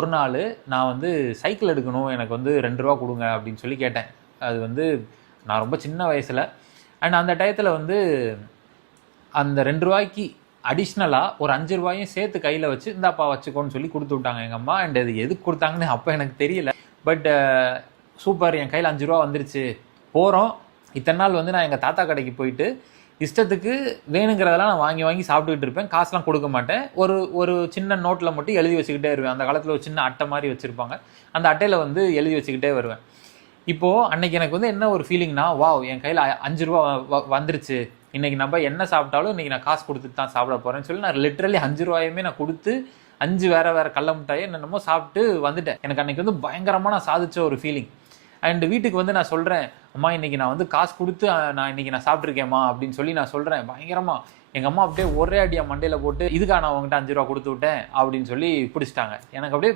ஒரு நாள் நான் வந்து சைக்கிள் எடுக்கணும், எனக்கு வந்து ரூ. 2 கொடுங்க அப்படின்னு சொல்லி கேட்டேன். அது வந்து நான் ரொம்ப சின்ன வயசில். அண்ட் அந்த டயத்தில் வந்து அந்த ரூ. 2க்கு அடிஷ்னலாக ஒரு ரூ. 5 சேர்த்து கையில் வச்சு இந்தாப்பா வச்சுக்கோன்னு சொல்லி கொடுத்து விட்டாங்க எங்கள் அம்மா. அண்ட் அது எதுக்கு கொடுத்தாங்கன்னு அப்போ எனக்கு தெரியல. பட் சூப்பர், என் கையில் ரூ. 5 வந்துருச்சு. போகிறோம். இத்தனை நாள் வந்து நான் எங்கள் தாத்தா கடைக்கு போயிட்டு இஷ்டத்துக்கு வேணுங்கிறதெல்லாம் நான் வாங்கி வாங்கி சாப்பிட்டுக்கிட்டு இருப்பேன். காசுலாம் கொடுக்க மாட்டேன். ஒரு சின்ன நோட்டில் மட்டும் எழுதி வச்சுக்கிட்டே வருவேன். அந்த காலத்தில் ஒரு சின்ன அட்டை மாதிரி வச்சுருப்பாங்க. அந்த அட்டையில் வந்து எழுதி வச்சுக்கிட்டே வருவேன். இப்போது அன்னைக்கு எனக்கு வந்து என்ன ஒரு ஃபீலிங்னா, வாவ், என் கையில் ரூ. 5 வந்துருச்சு. இன்றைக்கி நம்ம என்ன சாப்பிட்டாலும் இன்றைக்கி நான் காசு கொடுத்துட்டு தான் சாப்பிட போகிறேன்னு சொல்லி நான் லிட்ரலி ரூ. 5 நான் கொடுத்து 5 வேறு கடல மிட்டாயை என்னென்னமோ சாப்பிட்டு வந்துட்டேன். எனக்கு அன்றைக்கி வந்து பயங்கரமாக நான் சாதிச்ச ஒரு ஃபீலிங். அண்ட் வீட்டுக்கு வந்து நான் சொல்கிறேன், அம்மா இன்றைக்கி நான் வந்து காசு கொடுத்து இன்றைக்கி நான் சாப்பிட்ருக்கேம்மா அப்படின்னு சொல்லி நான் சொல்கிறேன். பயங்கரமாக எங்கள் அம்மா அப்படியே ஒரே அடியாக மண்டையில் போட்டு, இதுக்காக நான் உங்கள்கிட்ட ரூ. 5 கொடுத்து விட்டேன் அப்படின்னு சொல்லி பிடிச்சிட்டாங்க. எனக்கு அப்படியே